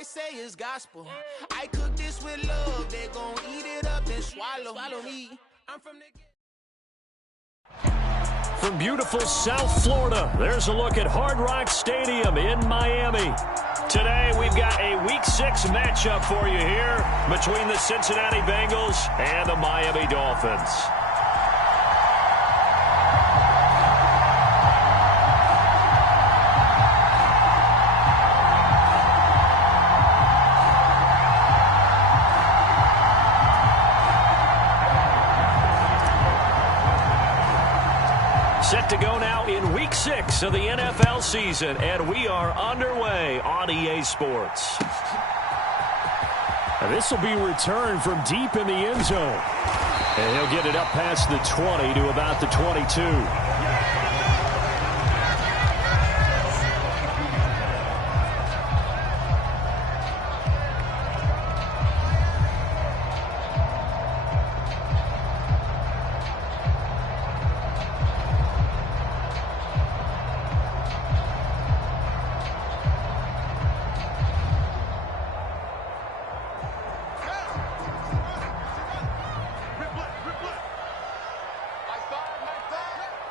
I say is gospel. I cook this with love, they gon' eat it up and swallow me. I'm from the... From beautiful South Florida, there's a look at Hard Rock Stadium in Miami. Today, we've got a Week 6 matchup for you here between the Cincinnati Bengals and the Miami Dolphins. Set to go now in Week 6 of the NFL season, and we are underway on EA Sports. And this will be returned from deep in the end zone. And he'll get it up past the 20 to about the 22.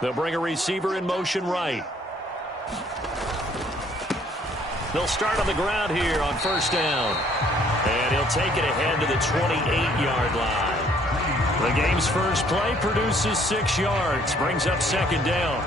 They'll bring a receiver in motion right. They'll start on the ground here on first down. And he'll take it ahead to the 28-yard line. The game's first play produces 6 yards, brings up second down.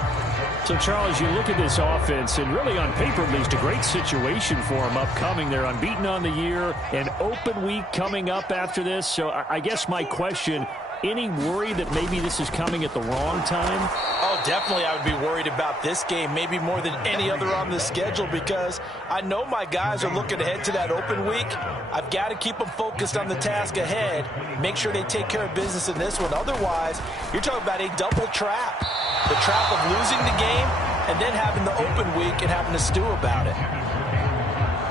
So, Charles, you look at this offense, and really on paper, at least, a great situation for them upcoming. They're unbeaten on the year, an open week coming up after this. So I guess my question, any worry that maybe this is coming at the wrong time? Oh, definitely I would be worried about this game, maybe more than any other on the schedule, because I know my guys are looking ahead to that open week. I've got to keep them focused on the task ahead, make sure they take care of business in this one. Otherwise, you're talking about a double trap. The trap of losing the game and then having the open week and having to stew about it.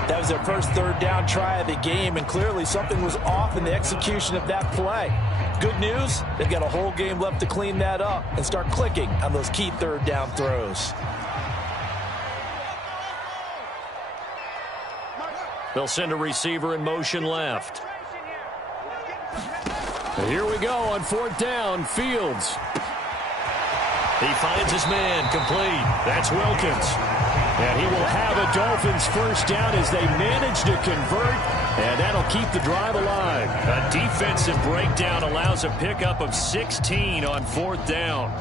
That was their first third down try of the game, and clearly something was off in the execution of that play. Good news, they've got a whole game left to clean that up and start clicking on those key third down throws. They'll send a receiver in motion left. And here we go on fourth down, Fields. He finds his man, complete. That's Wilkins. And he will have a Dolphins first down as they manage to convert, and that'll keep the drive alive. A defensive breakdown allows a pickup of 16 on fourth down.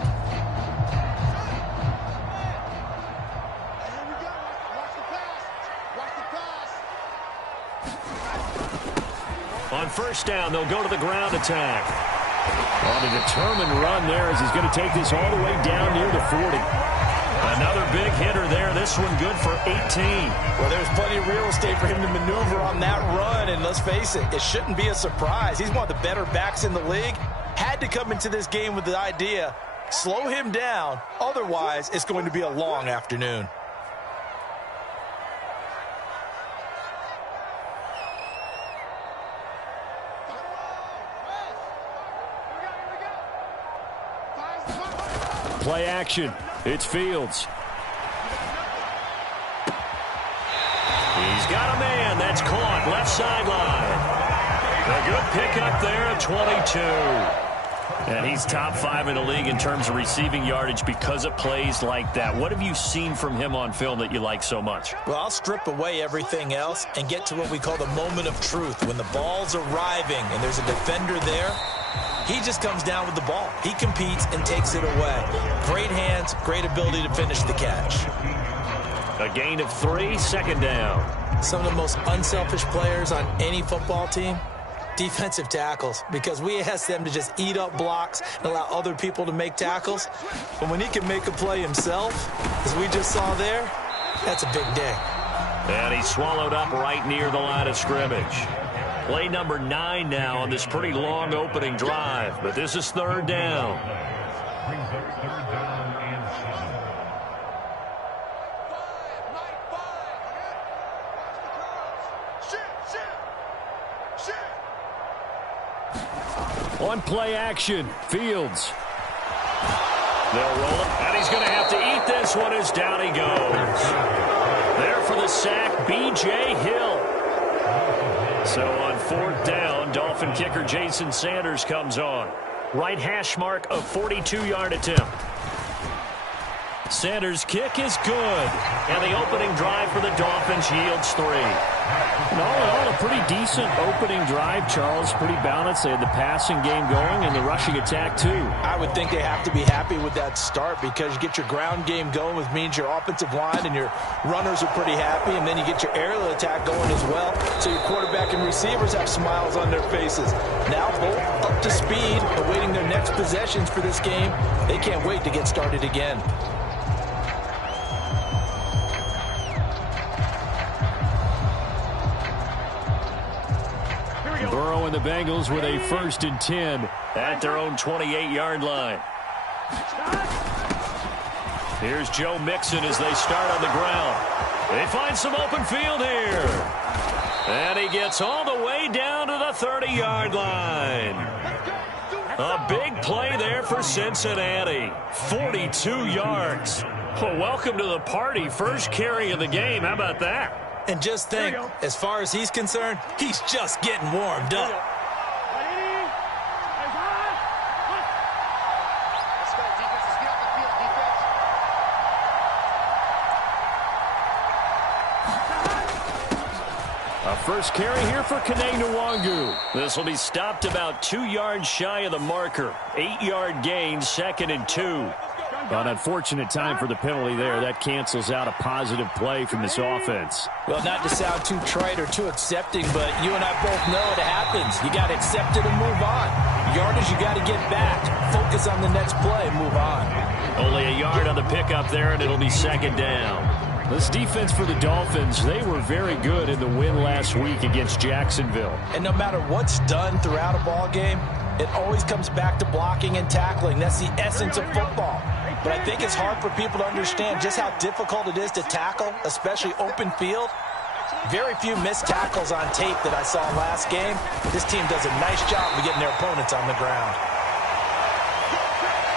On first down, they'll go to the ground attack. On a determined run there as he's going to take this all the way down near the 40. Another big hitter there. This one good for 18. Well, there's plenty of real estate for him to maneuver on that run, and let's face it, it shouldn't be a surprise. He's one of the better backs in the league. Had to come into this game with the idea, slow him down, otherwise it's going to be a long afternoon. Play action. It's Fields. He's got a man. That's caught. Left sideline. A good pickup there at 22. And he's top 5 in the league in terms of receiving yardage because of plays like that. What have you seen from him on film that you like so much? Well, I'll strip away everything else and get to what we call the moment of truth. When the ball's arriving and there's a defender there, he just comes down with the ball. He competes and takes it away. Great hands, great ability to finish the catch. A gain of 3, second down. Some of the most unselfish players on any football team, defensive tackles, because we ask them to just eat up blocks and allow other people to make tackles. But when he can make a play himself, as we just saw there, that's a big day. And he's swallowed up right near the line of scrimmage. Play number 9 now on this pretty long opening drive, but this is third down. On play action, Fields. They'll roll it, and he's going to have to eat this one as down he goes. There for the sack, B.J. Hill. So on 4th down, Dolphin kicker Jason Sanders comes on. Right hash mark of 42-yard attempt. Sanders' kick is good. And the opening drive for the Dolphins yields 3. And all in all, a pretty decent opening drive, Charles. Pretty balanced. They had the passing game going and the rushing attack, too. I would think they have to be happy with that start because you get your ground game going, which means your offensive line and your runners are pretty happy, and then you get your aerial attack going as well, so your quarterback and receivers have smiles on their faces. Now both up to speed, awaiting their next possessions for this game. They can't wait to get started again. Burrow and the Bengals with a 1st and 10 at their own 28-yard line. Here's Joe Mixon as they start on the ground. They find some open field here. And he gets all the way down to the 30-yard line. A big play there for Cincinnati. 42 yards. Well, welcome to the party. First carry of the game. How about that? And just think, as far as he's concerned, he's just getting warmed up. A first carry here for Kene Nwangu. This will be stopped about 2 yards shy of the marker. 8-yard gain, 2nd and 2. An unfortunate time for the penalty there. That cancels out a positive play from this offense. Well, not to sound too trite or too accepting, but you and I both know it happens. You got to accept it and move on. Yardage, you got to get back. Focus on the next play, move on. Only a yard on the pickup there, and it'll be 2nd down. This defense for the Dolphins, they were very good in the win last week against Jacksonville. And no matter what's done throughout a ball game, it always comes back to blocking and tackling. That's the essence of football. But I think it's hard for people to understand just how difficult it is to tackle, especially open field. Very few missed tackles on tape that I saw last game. This team does a nice job of getting their opponents on the ground.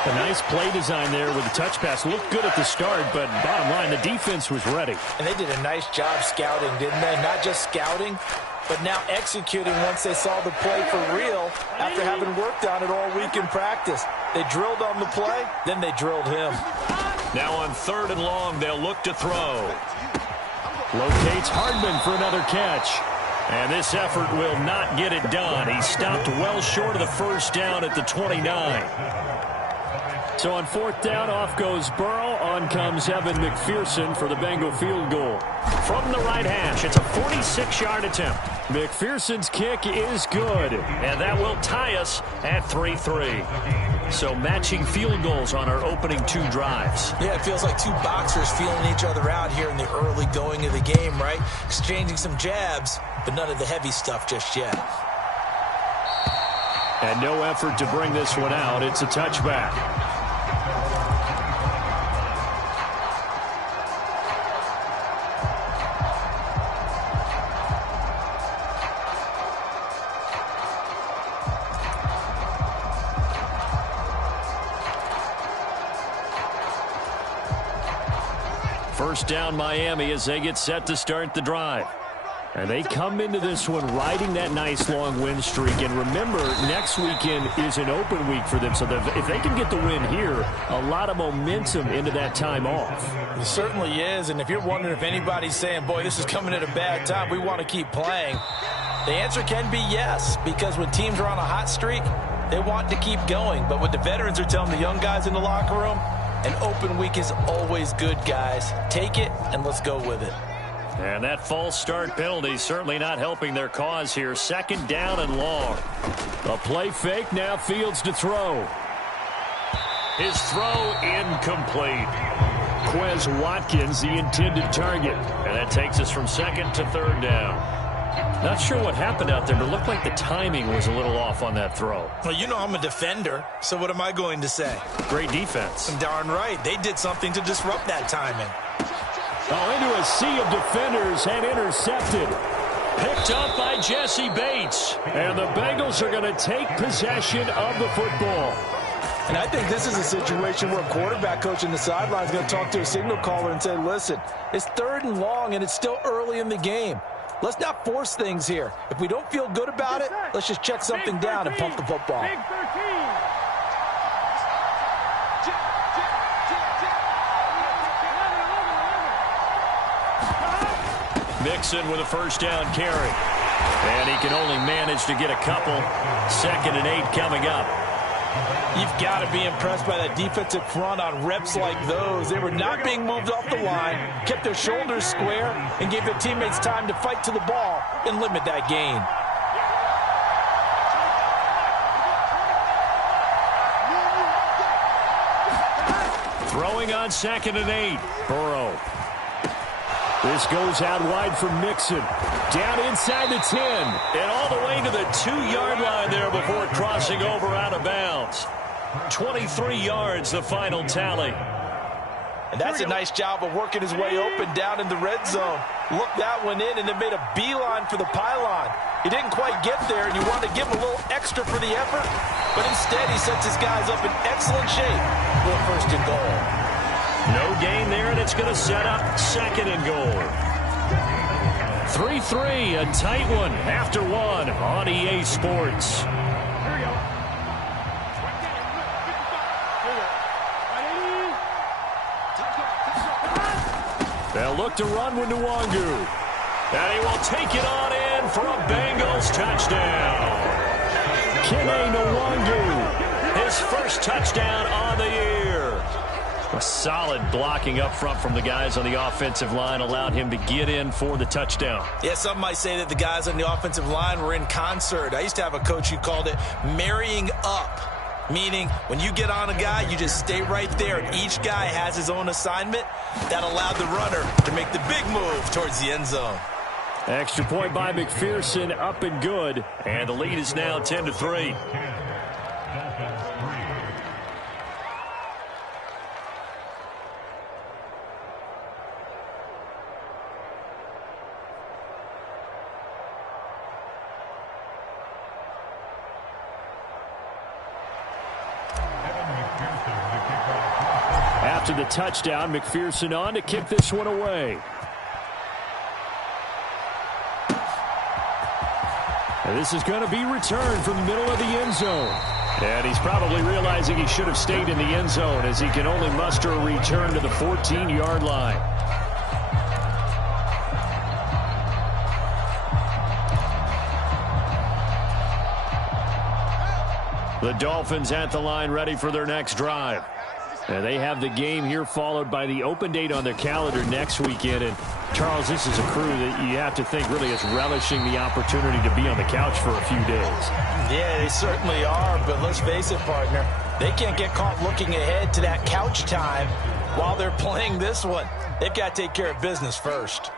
A nice play design there with the touch pass. Looked good at the start, but bottom line, the defense was ready. And they did a nice job scouting, didn't they? Not just scouting, but now executing once they saw the play for real after having worked on it all week in practice. They drilled on the play, then they drilled him. Now on 3rd and long, they'll look to throw. Locates Hardman for another catch. And this effort will not get it done. He stopped well short of the 1st down at the 29. So on 4th down, off goes Burrow. On comes Evan McPherson for the Bengal field goal. From the right hash, it's a 46-yard attempt. McPherson's kick is good. And that will tie us at 3-3. So matching field goals on our opening 2 drives. Yeah, it feels like 2 boxers feeling each other out here in the early going of the game, right? Exchanging some jabs, but none of the heavy stuff just yet. And no effort to bring this one out. It's a touchback. First down Miami as they get set to start the drive. And they come into this one riding that nice long win streak. And remember, next weekend is an open week for them. So if they can get the win here, a lot of momentum into that time off. It certainly is. And if you're wondering if anybody's saying, boy, this is coming at a bad time, we want to keep playing, the answer can be yes. Because when teams are on a hot streak, they want to keep going. But what the veterans are telling the young guys in the locker room, an open week is always good, guys. Take it and let's go with it. And that false start penalty certainly not helping their cause here. 2nd down and long. A play fake, now Fields to throw. His throw incomplete. Quez Watkins, the intended target. And that takes us from 2nd to 3rd down. Not sure what happened out there, but it looked like the timing was a little off on that throw. Well, you know I'm a defender, so what am I going to say? Great defense. I'm darn right. They did something to disrupt that timing. Oh, into a sea of defenders and intercepted. Picked up by Jesse Bates. And the Bengals are going to take possession of the football. And I think this is a situation where a quarterback coach in the sideline is going to talk to a signal caller and say, listen, it's 3rd and long and it's still early in the game. let's not force things here. If we don't feel good about it, let's just check something down and pump the football. Big 13. Mixon with a first down carry. And he can only manage to get a couple. 2nd and 8 coming up. You've got to be impressed by that defensive front on reps like those. They were not being moved off the line, kept their shoulders square, and gave their teammates time to fight to the ball and limit that gain. Throwing on 2nd and 8. Burrow. This goes out wide for Mixon. Down inside the 10. And all the way to the 2-yard line there before crossing over out of bounds. 23 yards, the final tally. And that's a nice job of working his way open down in the red zone. Looked that one in and then made a beeline for the pylon. He didn't quite get there, and you wanted to give him a little extra for the effort. But instead, he sets his guys up in excellent shape for a 1st and goal. No gain there, and it's going to set up 2nd and goal. 3-3, a tight one after 1 on EA Sports. They'll look to run with Nwangu. And he will take it on in for a Bengals touchdown. Kene Nwangu, his first touchdown on the year. A solid blocking up front from the guys on the offensive line allowed him to get in for the touchdown. Yeah, some might say that the guys on the offensive line were in concert. I used to have a coach who called it marrying up, meaning when you get on a guy, you just stay right there, and each guy has his own assignment. That allowed the runner to make the big move towards the end zone. Extra point by McPherson, up and good. And the lead is now 10-3. After the touchdown, McPherson on to kick this one away. And this is going to be returned from the middle of the end zone. And he's probably realizing he should have stayed in the end zone as he can only muster a return to the 14-yard line. The Dolphins at the line ready for their next drive. And they have the game here followed by the open date on their calendar next weekend. And Charles, this is a crew that you have to think really is relishing the opportunity to be on the couch for a few days. Yeah, they certainly are, but let's face it, partner. They can't get caught looking ahead to that couch time while they're playing this one. They've got to take care of business first.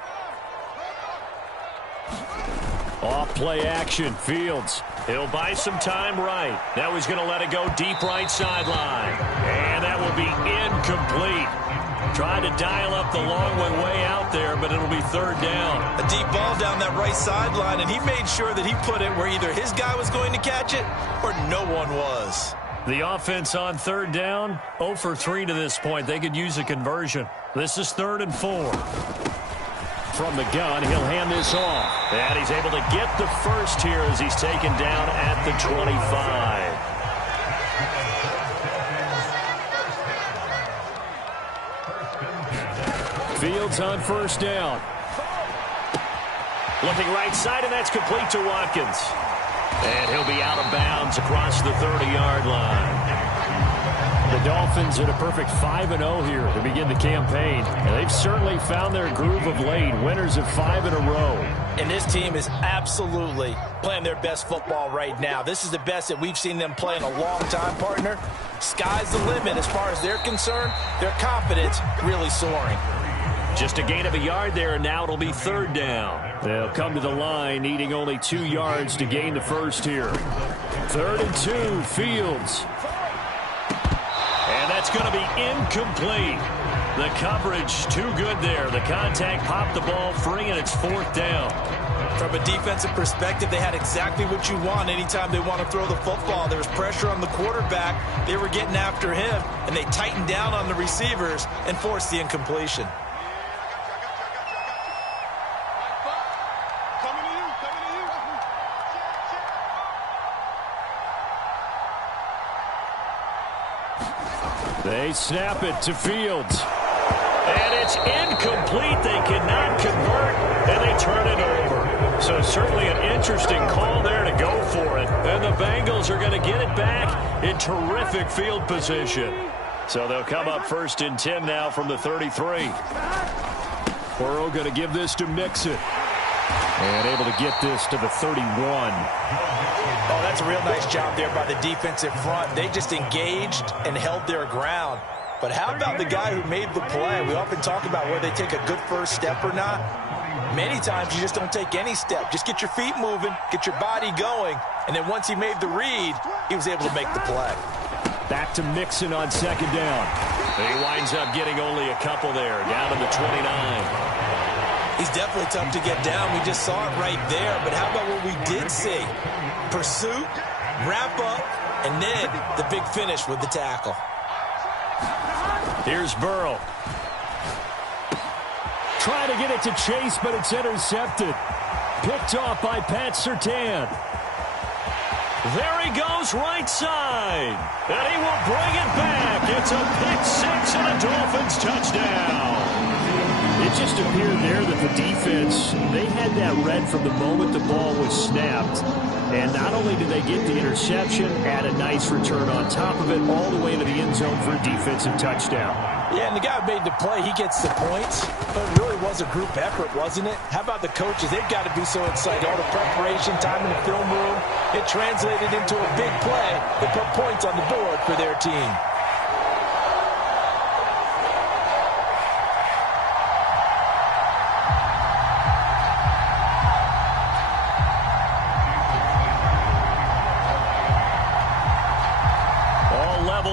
Off play action, Fields. He'll buy some time right. Now he's going to let it go deep right sideline. And that will be incomplete. Trying to dial up the long one way out there, but it'll be 3rd down. A deep ball down that right sideline, and he made sure that he put it where either his guy was going to catch it or no one was. The offense on 3rd down, 0 for 3 to this point. They could use a conversion. This is 3rd and 4. From the gun, he'll hand this off. And he's able to get the first here as he's taken down at the 25. Fields on 1st down. Looking right side, and that's complete to Watkins. And he'll be out of bounds across the 30-yard line. The Dolphins at a perfect 5-0 here to begin the campaign. And they've certainly found their groove of late. Winners of 5 in a row. And this team is absolutely playing their best football right now. This is the best that we've seen them play in a long time, partner. Sky's the limit as far as they're concerned. Their confidence really soaring. Just a gain of a yard there, and now it'll be 3rd down. They'll come to the line, needing only 2 yards to gain the first here. 3rd and 2, Fields. And that's going to be incomplete. The coverage too good there. The contact popped the ball free, and it's 4th down. From a defensive perspective, they had exactly what you want anytime they want to throw the football. There was pressure on the quarterback. They were getting after him, and they tightened down on the receivers and forced the incompletion. They snap it to Fields. And it's incomplete. They cannot convert, and they turn it over. So certainly an interesting call there to go for it. And the Bengals are going to get it back in terrific field position. So they'll come up 1st and 10 now from the 33. Burrow going to give this to Mixon. And able to get this to the 31. Oh, that's a real nice job there by the defensive front. They just engaged and held their ground. But how about the guy who made the play? We often talk about whether they take a good first step or not. Many times you just don't take any step. Just get your feet moving, get your body going, and then once he made the read, he was able to make the play. Back to Mixon on 2nd down. He winds up getting only a couple there, down to the 29. He's definitely tough to get down. We just saw it right there. But how about what we did see? Pursuit, wrap up, and then the big finish with the tackle. Here's Burrow. Trying to get it to Chase, but it's intercepted. Picked off by Pat Surtain. There he goes right side. And he will bring it back. It's a pick 6 and a Dolphins touchdown. It just appeared there that the defense, they had that read from the moment the ball was snapped. And not only did they get the interception, add a nice return on top of it, all the way to the end zone for a defensive touchdown. Yeah, and the guy who made the play, he gets the points. But it really was a group effort, wasn't it? How about the coaches? They've got to be so excited. All the preparation, time in the film room, it translated into a big play that put points on the board for their team.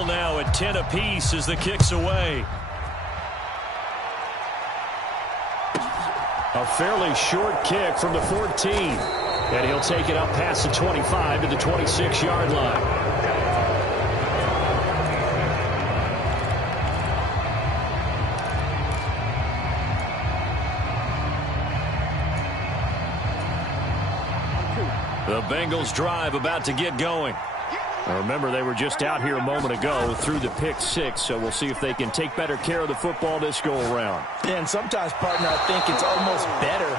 Now at 10 apiece as the kick's away. A fairly short kick from the 14. And he'll take it up past the 25 to the 26-yard line. The Bengals drive about to get going. Now remember, they were just out here a moment ago through the pick 6, so we'll see if they can take better care of the football this go-around. Yeah, and sometimes, partner, I think it's almost better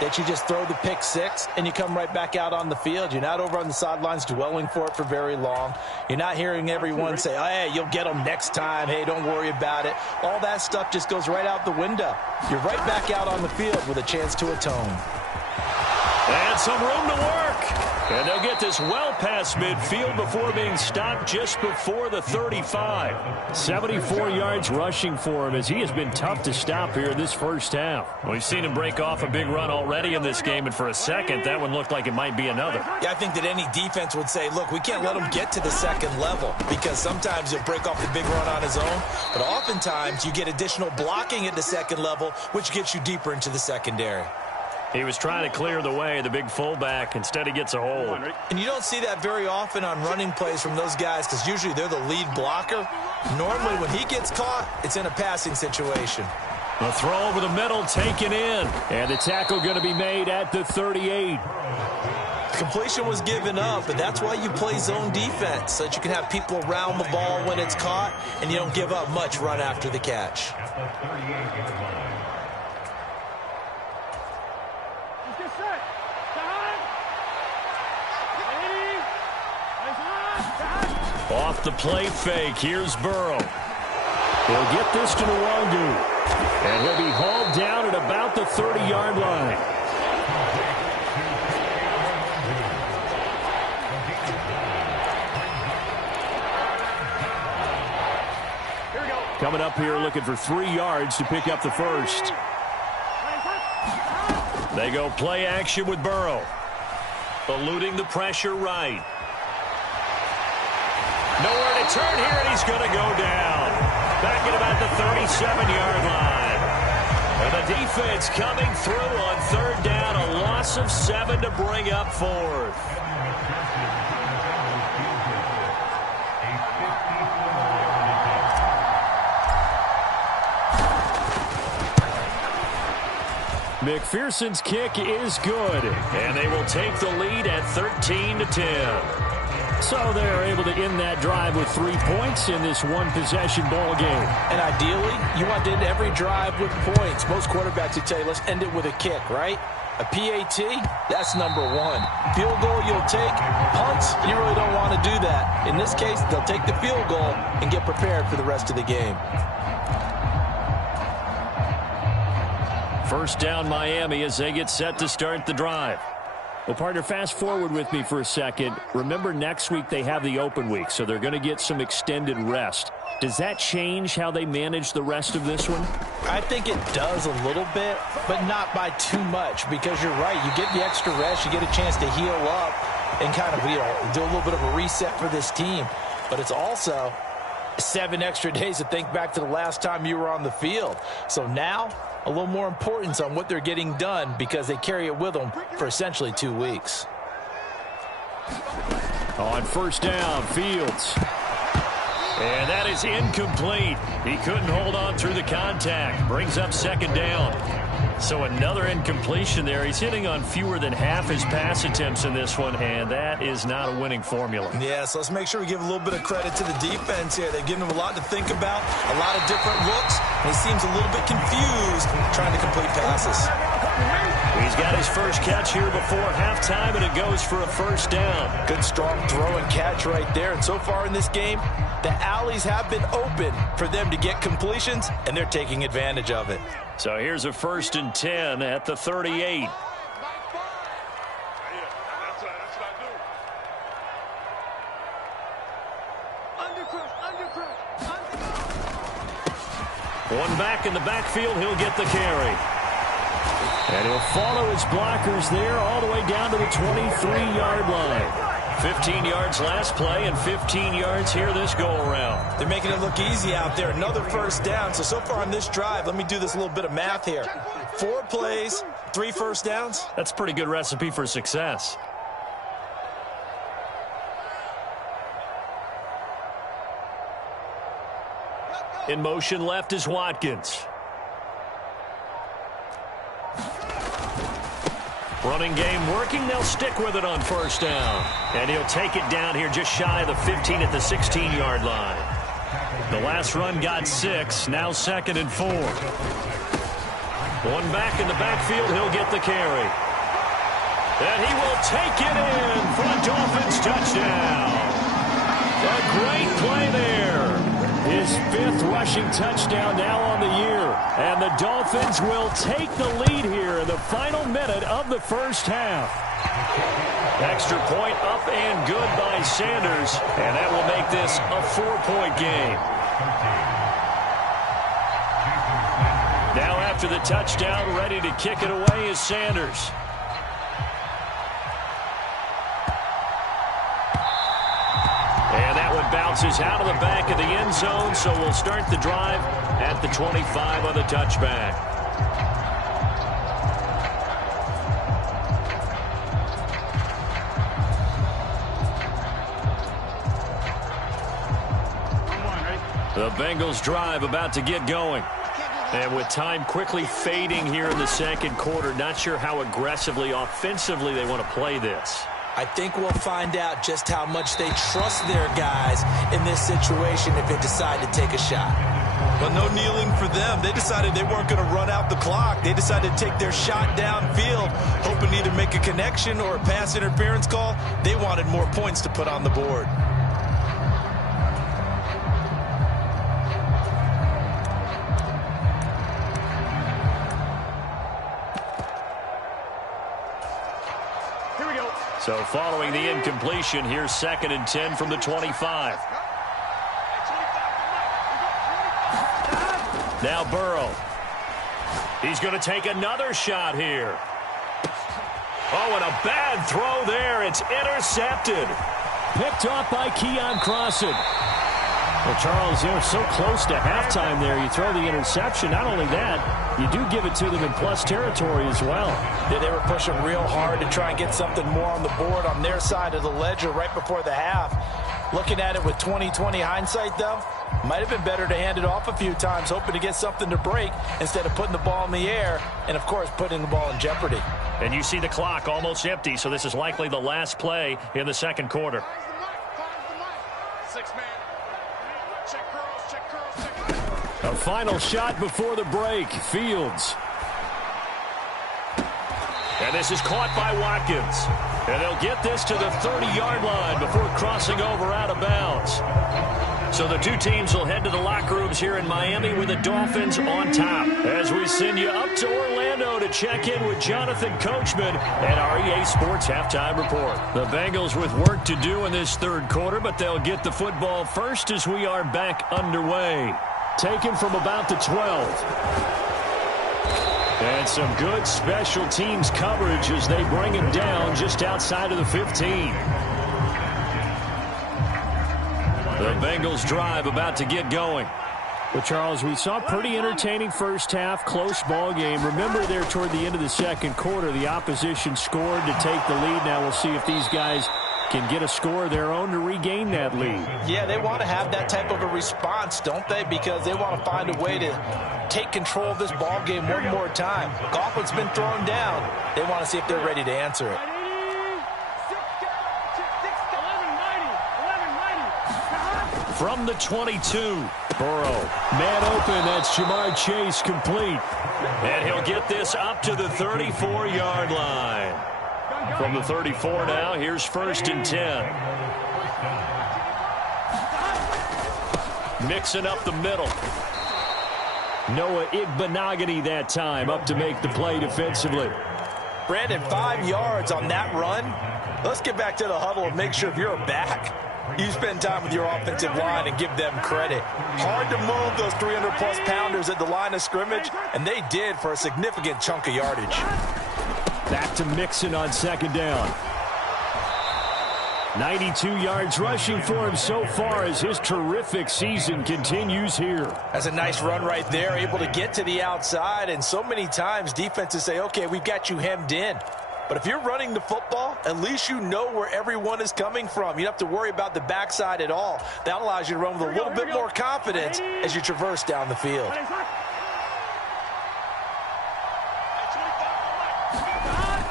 that you just throw the pick 6 and you come right back out on the field. You're not over on the sidelines dwelling for it for very long. You're not hearing everyone say, oh, hey, you'll get them next time. Hey, don't worry about it. All that stuff just goes right out the window. You're right back out on the field with a chance to atone. And some room to work. And they'll get this well past midfield before being stopped just before the 35. 74 yards rushing for him as he has been tough to stop here in this first half. We've seen him break off a big run already in this game, and for a second, that one looked like it might be another. Yeah, I think that any defense would say, look, we can't let him get to the second level because sometimes he'll break off the big run on his own, but oftentimes you get additional blocking at the second level, which gets you deeper into the secondary. He was trying to clear the way, the big fullback. Instead, he gets a hold. And you don't see that very often on running plays from those guys because usually they're the lead blocker. Normally, when he gets caught, it's in a passing situation. The throw over the middle taken in. And the tackle going to be made at the 38. Completion was given up, but that's why you play zone defense, so that you can have people around the ball when it's caught, and you don't give up much run after the catch. Off the play fake, here's Burrow. He'll get this to Nwangu. And he'll be hauled down at about the 30-yard line. Coming up here looking for 3 yards to pick up the first. They go play action with Burrow. Eluding the pressure right. Nowhere to turn here, and he's going to go down. Back at about the 37-yard line. And the defense coming through on third down. A loss of 7 to bring up fourth. McPherson's kick is good. And they will take the lead at 13 to 10. So they're able to end that drive with 3 points in this one-possession ball game. And ideally, you want to end every drive with points. Most quarterbacks would tell you, let's end it with a kick, right? A PAT, that's number one. Field goal you'll take. Punts, you really don't want to do that. In this case, they'll take the field goal and get prepared for the rest of the game. First down Miami as they get set to start the drive. Well, partner, fast forward with me for a second. Remember, next week they have the open week, so they're going to get some extended rest. Does that change how they manage the rest of this one? I think it does a little bit, but not by too much, because you're right. You get the extra rest, you get a chance to heal up and kind of, do a little bit of a reset for this team. But it's also 7 extra days to think back to the last time you were on the field. So now, a little more importance on what they're getting done because they carry it with them for essentially 2 weeks. On first down, Fields. And that is incomplete. He couldn't hold on through the contact. Brings up second down. So another incompletion there. He's hitting on fewer than half his pass attempts in this one, and that is not a winning formula. Yeah, so let's make sure we give a little bit of credit to the defense here. They've given him a lot to think about, a lot of different looks, and he seems a little bit confused trying to complete passes. He's got his first catch here before halftime, and it goes for a first down. Good, strong throw and catch right there. And so far in this game, the alleys have been open for them to get completions, and they're taking advantage of it. So here's a 1st and 10 at the 38. One back in the backfield, he'll get the carry. And he'll follow his blockers there all the way down to the 23-yard line. 15 yards last play and 15 yards here this go-around. They're making it look easy out there. Another first down. So far on this drive, let me do this little bit of math here. 4 plays, 3 first downs. That's a pretty good recipe for success. In motion left is Watkins. Running game working. They'll stick with it on first down. And he'll take it down here just shy of the 15 at the 16-yard line. The last run got 6. Now 2nd and 4. One back in the backfield. He'll get the carry. And he will take it in for a Dolphins touchdown. A great play there. His 5th rushing touchdown now on the year. And the Dolphins will take the lead here in the final minute of the first half. Extra point up and good by Sanders. And that will make this a 4-point game. Now after the touchdown, ready to kick it away is Sanders. And that one bounces out of the back of the end zone, so we'll start the drive at the 25 on the touchback. The Bengals drive about to get going. And with time quickly fading here in the second quarter, not sure how aggressively, offensively they want to play this. I think we'll find out just how much they trust their guys in this situation if they decide to take a shot. Well, no kneeling for them. They decided they weren't going to run out the clock. They decided to take their shot downfield, hoping to either make a connection or a pass interference call. They wanted more points to put on the board. So following the incompletion, here's 2nd and 10 from the 25. Now Burrow. He's going to take another shot here. Oh, and a bad throw there. It's intercepted. Picked off by Keon Crossan. Well, Charles, they're so close to halftime there. You throw the interception. Not only that, you do give it to them in plus territory as well. Yeah, they were pushing real hard to try and get something more on the board on their side of the ledger right before the half. Looking at it with 20/20 hindsight, though, might have been better to hand it off a few times, hoping to get something to break instead of putting the ball in the air and, of course, putting the ball in jeopardy. And you see the clock almost empty, so this is likely the last play in the second quarter. A final shot before the break. Fields. And this is caught by Watkins. And they'll get this to the 30-yard line before crossing over out of bounds. So the two teams will head to the locker rooms here in Miami with the Dolphins on top. As we send you up to Orlando to check in with Jonathan Coachman at our EA Sports Halftime Report. The Bengals with work to do in this third quarter, but they'll get the football first as we are back underway. Taken from about the 12. And some good special teams coverage as they bring him down just outside of the 15. The Bengals drive about to get going. Well, Charles, we saw a pretty entertaining first half, close ball game. Remember there toward the end of the second quarter, the opposition scored to take the lead. Now we'll see if these guys can get a score of their own to regain that lead. Yeah, they want to have that type of a response, don't they? Because they want to find a way to take control of this ball game one more time. Gauntlet's been thrown down. They want to see if they're ready to answer it. From the 22, Burrow. Man open, that's Jamar Chase complete. And he'll get this up to the 34-yard line. From the 34 now, here's 1st and 10. Mixing up the middle. Noah Igbenogany that time up to make the play defensively. Brandon, 5 yards on that run. Let's get back to the huddle and make sure if you're a back, you spend time with your offensive line and give them credit. Hard to move those 300-plus pounders at the line of scrimmage, and they did for a significant chunk of yardage. Back to Mixon on second down. 92 yards rushing for him so far as his terrific season continues here. That's a nice run right there, able to get to the outside, and so many times defenses say, okay, we've got you hemmed in. But if you're running the football, at least you know where everyone is coming from. You don't have to worry about the backside at all. That allows you to run with a little bit more confidence as you traverse down the field.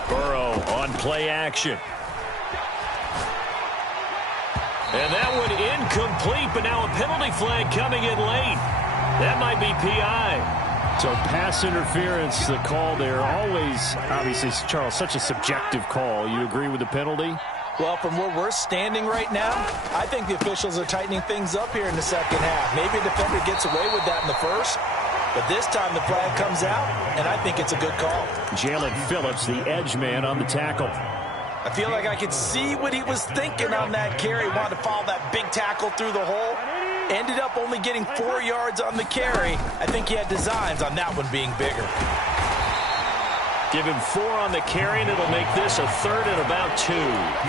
Burrow on play action. And that one incomplete, but now a penalty flag coming in late. That might be PI. So pass interference, the call there. Always, obviously, Charles, such a subjective call. You agree with the penalty? Well, from where we're standing right now, I think the officials are tightening things up here in the second half. Maybe a defender gets away with that in the first, but this time the flag comes out, and I think it's a good call. Jalen Phillips, the edge man on the tackle. I feel like I could see what he was thinking on that carry. Wanted to follow that big tackle through the hole. Ended up only getting 4 yards on the carry. I think he had designs on that one being bigger. Give him 4 on the carry, and it'll make this a 3rd and about 2.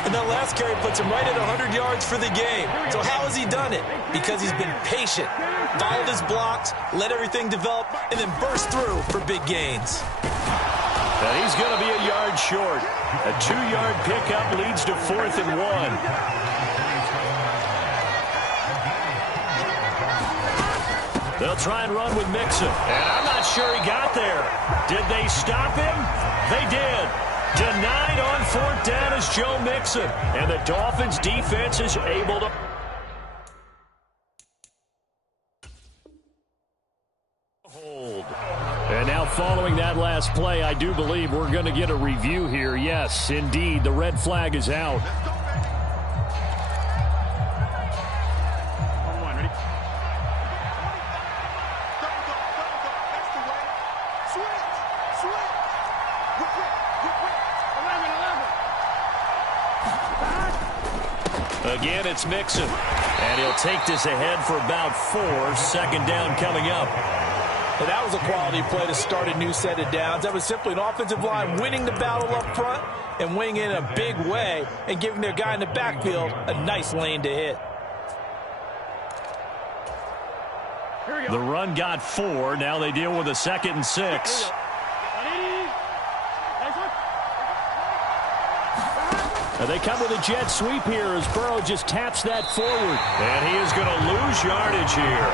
And that last carry puts him right at 100 yards for the game. So how has he done it? Because he's been patient, followed his blocks, let everything develop, and then burst through for big gains. And he's going to be a yard short. A 2-yard pickup leads to 4th and 1. They'll try and run with Mixon. And I'm not sure he got there. Did they stop him? They did. Denied on 4th down is Joe Mixon. And the Dolphins defense is able to... hold. And now following that last play, I do believe we're going to get a review here. Yes, indeed, the red flag is out. Again, it's Mixon. And he'll take this ahead for about 4. 2nd down coming up. And that was a quality play to start a new set of downs. That was simply an offensive line winning the battle up front and winning in a big way and giving their guy in the backfield a nice lane to hit. The run got 4. Now they deal with a 2nd and 6. They come with a jet sweep here as Burrow just taps that forward. And he is going to lose yardage here.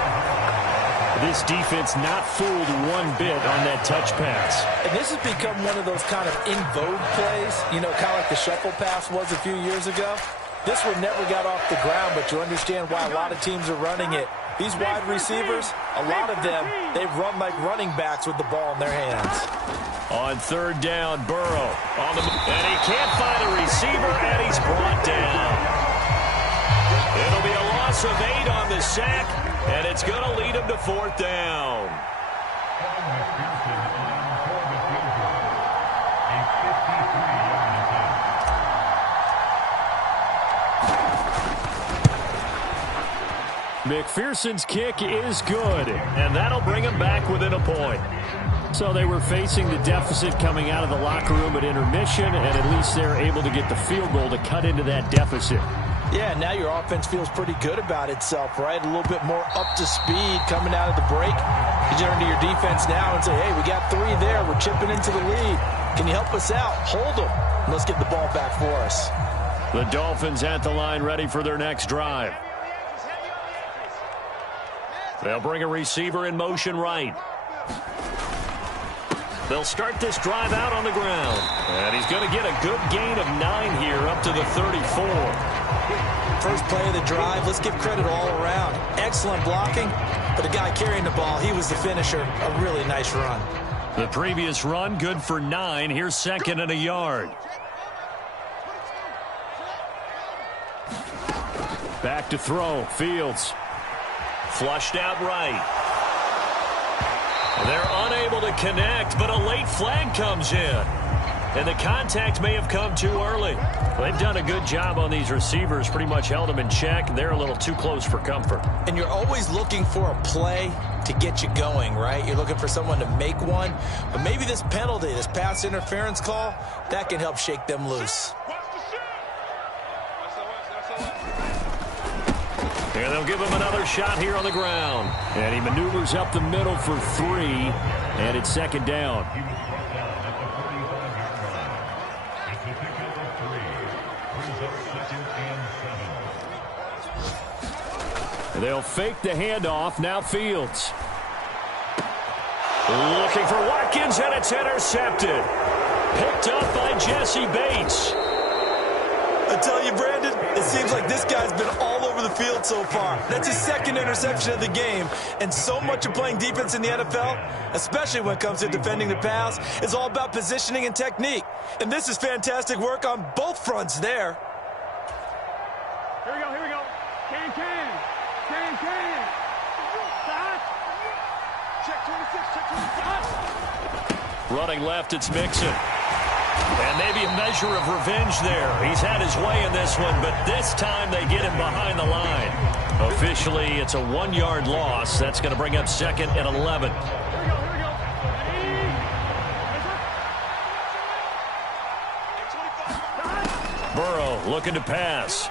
This defense not fooled one bit on that touch pass. And this has become one of those kind of in vogue plays, you know, kind of like the shuffle pass was a few years ago. This one never got off the ground, but you understand why a lot of teams are running it. These wide receivers, a lot of them, they run like running backs with the ball in their hands. On third down, Burrow. And he can't find a receiver, and he's brought down. It'll be a loss of 8 on the sack, and it's going to lead him to fourth down. McPherson's kick is good, and that'll bring him back within a point. So they were facing the deficit coming out of the locker room at intermission, and at least they're able to get the field goal to cut into that deficit. Yeah, now your offense feels pretty good about itself, right? A little bit more up to speed coming out of the break. You turn to your defense now and say, hey, we got 3 there. We're chipping into the lead. Can you help us out? Hold them. Let's get the ball back for us. The Dolphins at the line ready for their next drive. They'll bring a receiver in motion right. They'll start this drive out on the ground. And he's going to get a good gain of 9 here up to the 34. First play of the drive, let's give credit all around. Excellent blocking, but the guy carrying the ball, he was the finisher. A really nice run. The previous run, good for 9. Here's second and a yard. Back to throw, Fields. Flushed out right. They're unable to connect, but a late flag comes in. And the contact may have come too early. They've done a good job on these receivers, pretty much held them in check. They're a little too close for comfort. And you're always looking for a play to get you going, right? You're looking for someone to make one. But maybe this penalty, this pass interference call, that can help shake them loose. And they'll give him another shot here on the ground. And he maneuvers up the middle for 3, and it's second down. They'll fake the handoff. Now Fields. Looking for Watkins, and it's intercepted. Picked up by Jesse Bates. I tell you, Brandon, it seems like this guy's been all over the field so far. That's his second interception of the game. And so much of playing defense in the NFL, especially when it comes to defending the pass, is all about positioning and technique. And this is fantastic work on both fronts there. Here we go. Can. Stop. Check 26. Running left, it's Mixon. And maybe a measure of revenge there. He's had his way in this one, but this time they get him behind the line. Officially, it's a 1-yard loss. That's going to bring up second and 11. Here we go. Burrow looking to pass.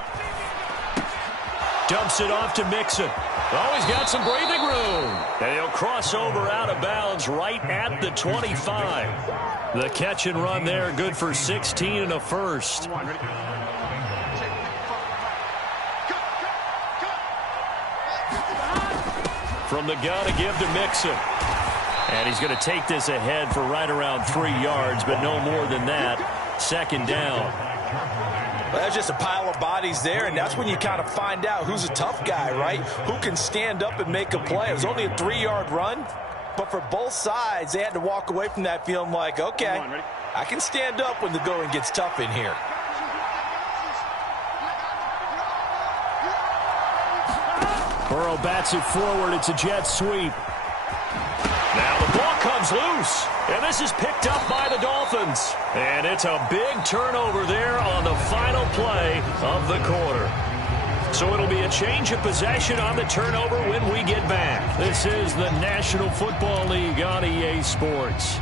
Dumps it off to Mixon. Oh, he's got some breathing room. And he'll cross over out of bounds right at the 25. The catch and run there, good for 16 and a first. From the gun to give to Mixon. And he's going to take this ahead for right around 3 yards, but no more than that. Second down. Well, that's just a pile of bodies there, and that's when you kind of find out who's a tough guy, right? Who can stand up and make a play. It was only a 3-yard run, but for both sides, they had to walk away from that feeling like, okay, I can stand up when the going gets tough in here. Burrow bats it forward. It's a jet sweep. Now the ball comes loose, and this is picked up by the Dolphins. And it's a big turnover there on the final play of the quarter. So it'll be a change of possession on the turnover when we get back. This is the National Football League on EA Sports.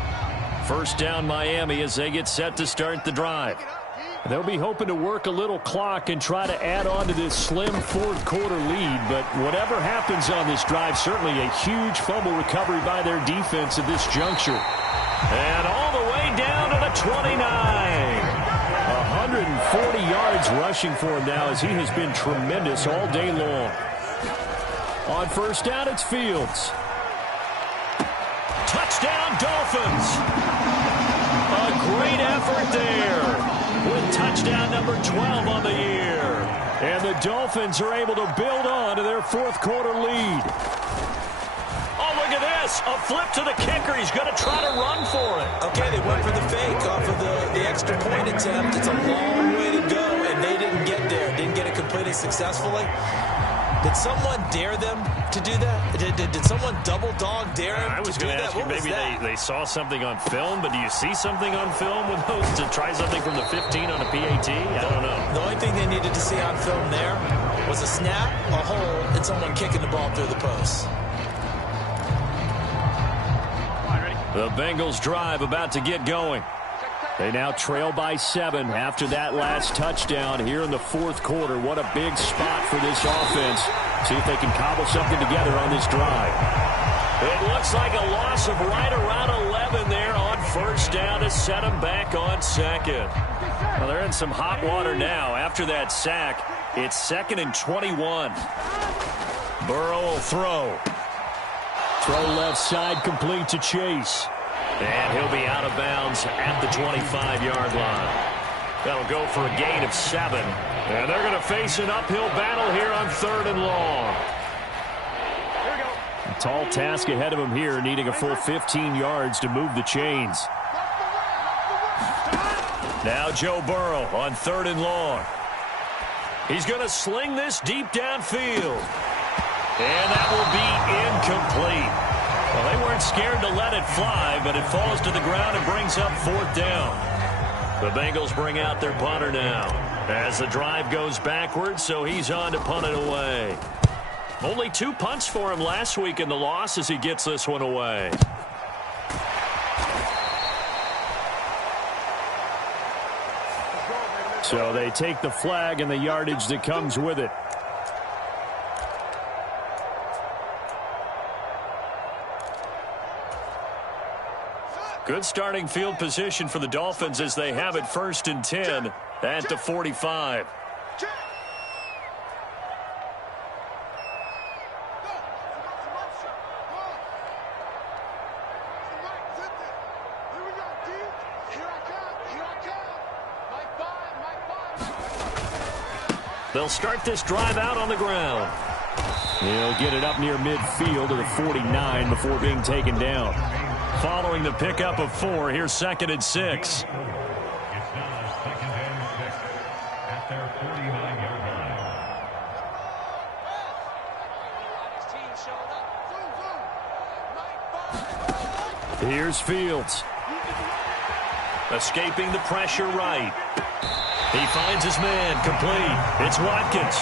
First down Miami as they get set to start the drive. They'll be hoping to work a little clock and try to add on to this slim fourth-quarter lead. But whatever happens on this drive, certainly a huge fumble recovery by their defense at this juncture. And all the way down to the 29. 140 yards rushing for him now as he has been tremendous all day long. On first down, it's Fields. Touchdown, Dolphins. A great effort there with touchdown number 12 on the year. Dolphins are able to build on to their fourth quarter lead. Oh, look at this. A flip to the kicker. He's going to try to run for it. Okay, they went for the fake off of the extra point attempt. It's a long way to go, and they didn't get there. Didn't get it completed successfully. Did someone dare them to do that? Did someone double dog dare them I was to do going to that? ask you, maybe they saw something on film, but do you see something on film with those to try something from the 15 on a PAT? I don't know. The only thing they needed to see on film there was a snap, a hole, and someone kicking the ball through the post. The Bengals drive about to get going. They now trail by 7 after that last touchdown here in the fourth quarter. What a big spot for this offense. See if they can cobble something together on this drive. It looks like a loss of right around 11 there on first down to set them back on second. Well, they're in some hot water now. After that sack, it's 2nd and 21. Burrow will throw. Throw left side complete to Chase. And he'll be out of bounds at the 25-yard line. That'll go for a gain of 7. And they're going to face an uphill battle here on 3rd and long. A tall task ahead of him here, needing a full 15 yards to move the chains. Now Joe Burrow on 3rd and long. He's going to sling this deep downfield. And that will be incomplete. Well, they weren't scared to let it fly, but it falls to the ground and brings up 4th down. The Bengals bring out their punter now as the drive goes backwards, so he's on to punt it away. Only 2 punts for him last week in the loss as he gets this one away. So they take the flag and the yardage that comes with it. Good starting field position for the Dolphins as they have it 1st and 10 at the 45. They'll start this drive out on the ground. He'll get it up near midfield to the 49 before being taken down. Following the pickup of 4, here's 2nd and 6. Here's Fields. Escaping the pressure right. He finds his man complete. It's Watkins.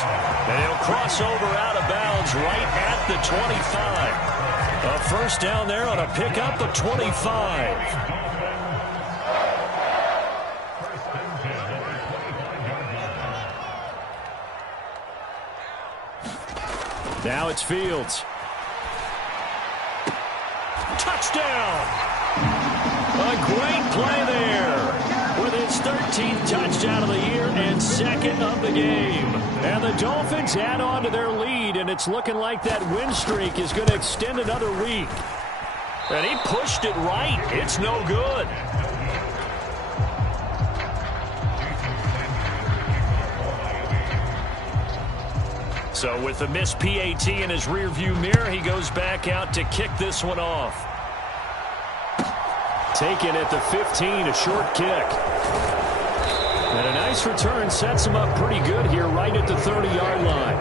And he'll cross over out of bounds right at the 25. A first down there on a pickup of 25. Now it's Fields. Touchdown! A great play there with his 13th touchdown of the year and 2nd of the game. And the Dolphins add on to their lead, and it's looking like that win streak is going to extend another week. And he pushed it right. It's no good. So with the missed PAT in his rearview mirror, he goes back out to kick this one off. Taken at the 15, a short kick. And a nice return sets him up pretty good here right at the 30-yard line.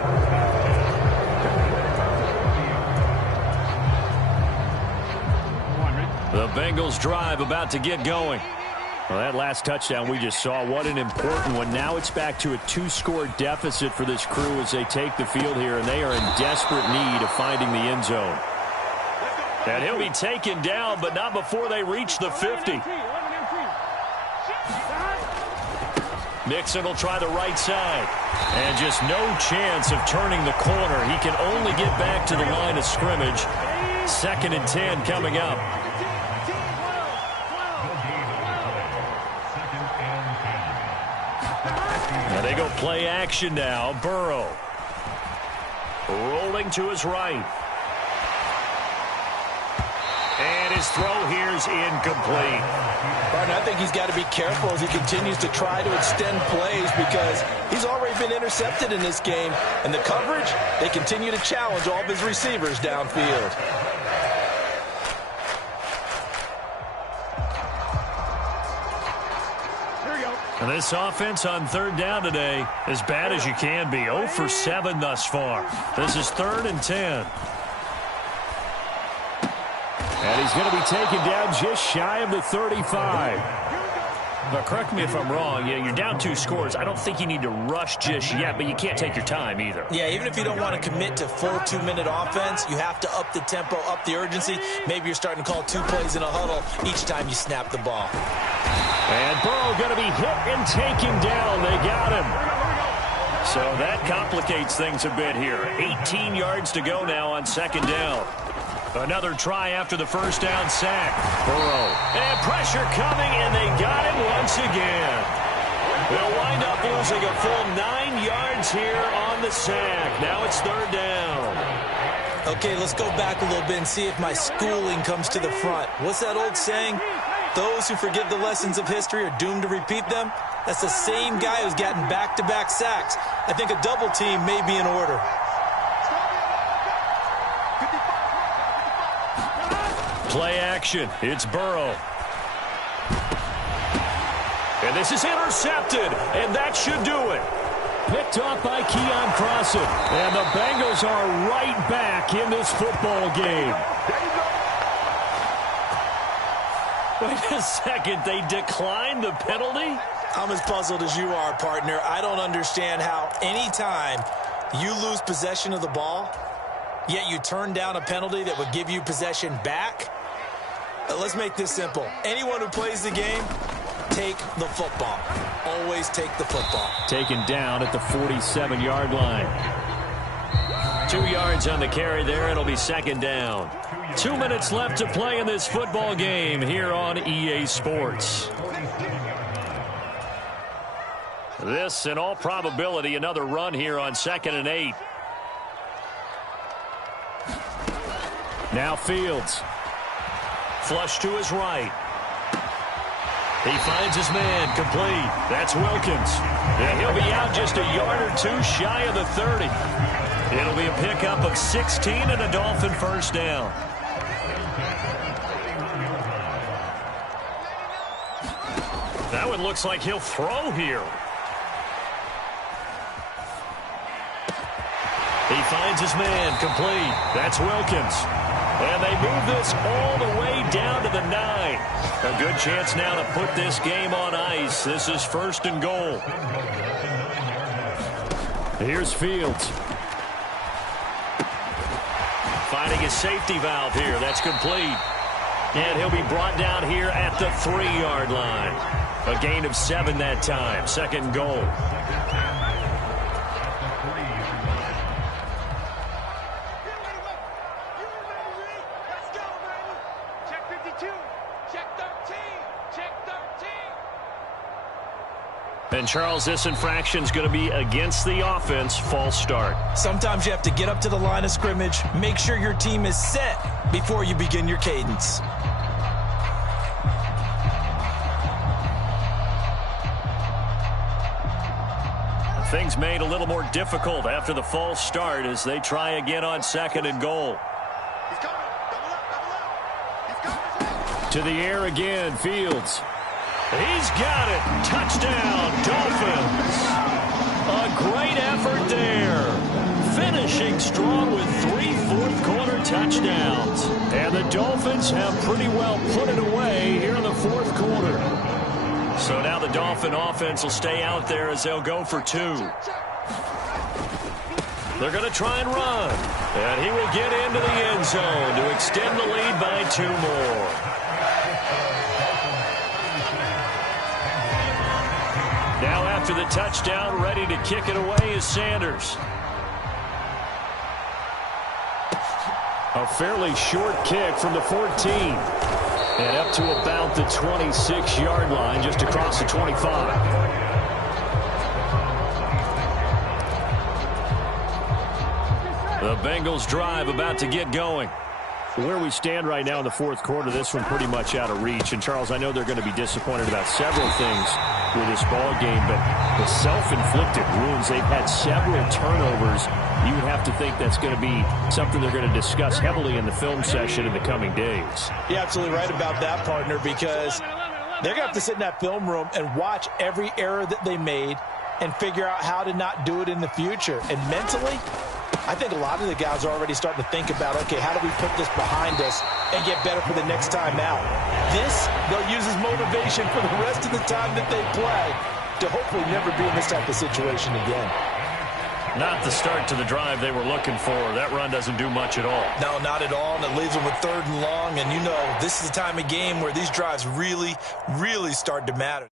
The Bengals drive about to get going. Well, that last touchdown we just saw, what an important one. Now it's back to a 2-score deficit for this crew as they take the field here, and they are in desperate need of finding the end zone. And he'll be taken down, but not before they reach the 50. Mixon will try the right side. And just no chance of turning the corner. He can only get back to the line of scrimmage. 2nd and 10 coming up. And they go play action now. Burrow. Rolling to his right. And his his throw here's incomplete. Partner, I think he's got to be careful as he continues to try to extend plays because he's already been intercepted in this game. And the coverage, they continue to challenge all of his receivers downfield. And this offense on third down today, as bad as you can be. 0 for 7 thus far. This is 3rd and 10. And he's going to be taken down just shy of the 35. But correct me if I'm wrong. Yeah, you're down 2 scores. I don't think you need to rush just yet, but you can't take your time either. Yeah, even if you don't want to commit to full 2-minute offense, you have to up the tempo, up the urgency. Maybe you're starting to call 2 plays in a huddle each time you snap the ball. And Burrow going to be hit and taken down. They got him. So that complicates things a bit here. 18 yards to go now on 2nd down. Another try after the first down sack. Burrow. And pressure coming, and they got him once again. They'll wind up losing a full 9 yards here on the sack. Now it's 3rd down. Okay, let's go back a little bit and see if my schooling comes to the front. What's that old saying? Those who forget the lessons of history are doomed to repeat them. That's the same guy who's gotten back-to-back sacks. I think a double team may be in order. Play action. It's Burrow. And this is intercepted, and that should do it. Picked off by Keon Crossan. And the Bengals are right back in this football game. Wait a second. They declined the penalty? I'm as puzzled as you are, partner. I don't understand how any time you lose possession of the ball, yet you turn down a penalty that would give you possession back. Let's make this simple. Anyone who plays the game, take the football. Always take the football. Taken down at the 47-yard line. 2 yards on the carry there. It'll be 2nd down. 2 minutes left to play in this football game here on EA Sports. This, in all probability, another run here on 2nd and 8. Now Fields. Flush to his right. He finds his man complete. That's Wilkins. And he'll be out just a yard or 2 shy of the 30. It'll be a pickup of 16 and a Dolphin first down. That one looks like he'll throw here. He finds his man complete. That's Wilkins. And they move this all the way down to the 9. A good chance now to put this game on ice. This is 1st and goal. Here's Fields. Finding his safety valve here. That's complete. And he'll be brought down here at the 3-yard line. A gain of 7 that time. 2nd and goal. And, Charles, this infraction's going to be against the offense. False start. Sometimes you have to get up to the line of scrimmage, make sure your team is set before you begin your cadence. Things made a little more difficult after the false start as they try again on 2nd and goal. To the air again, Fields. He's got it. Touchdown, Dolphins. A great effort there. Finishing strong with 3 fourth-quarter touchdowns. And the Dolphins have pretty well put it away here in the 4th quarter. So now the Dolphin offense will stay out there as they'll go for 2. They're going to try and run. And he will get into the end zone to extend the lead by 2 more. Now after the touchdown, ready to kick it away is Sanders. A fairly short kick from the 14. And up to about the 26-yard line, just across the 25. The Bengals drive about to get going. Where we stand right now in the fourth quarter, this one pretty much out of reach. And, Charles, I know they're going to be disappointed about several things with this ball game, but the self-inflicted wounds, they've had several turnovers. You would have to think that's going to be something they're going to discuss heavily in the film session in the coming days. You're absolutely right about that, partner, because they're going to have to sit in that film room and watch every error that they made and figure out how to not do it in the future. And mentally, I think a lot of the guys are already starting to think about, okay, how do we put this behind us and get better for the next time out? This, they'll use as motivation for the rest of the time that they play to hopefully never be in this type of situation again. Not the start to the drive they were looking for. That run doesn't do much at all. No, not at all, and it leaves them with 3rd and long. And, you know, this is the time of game where these drives really, really start to matter.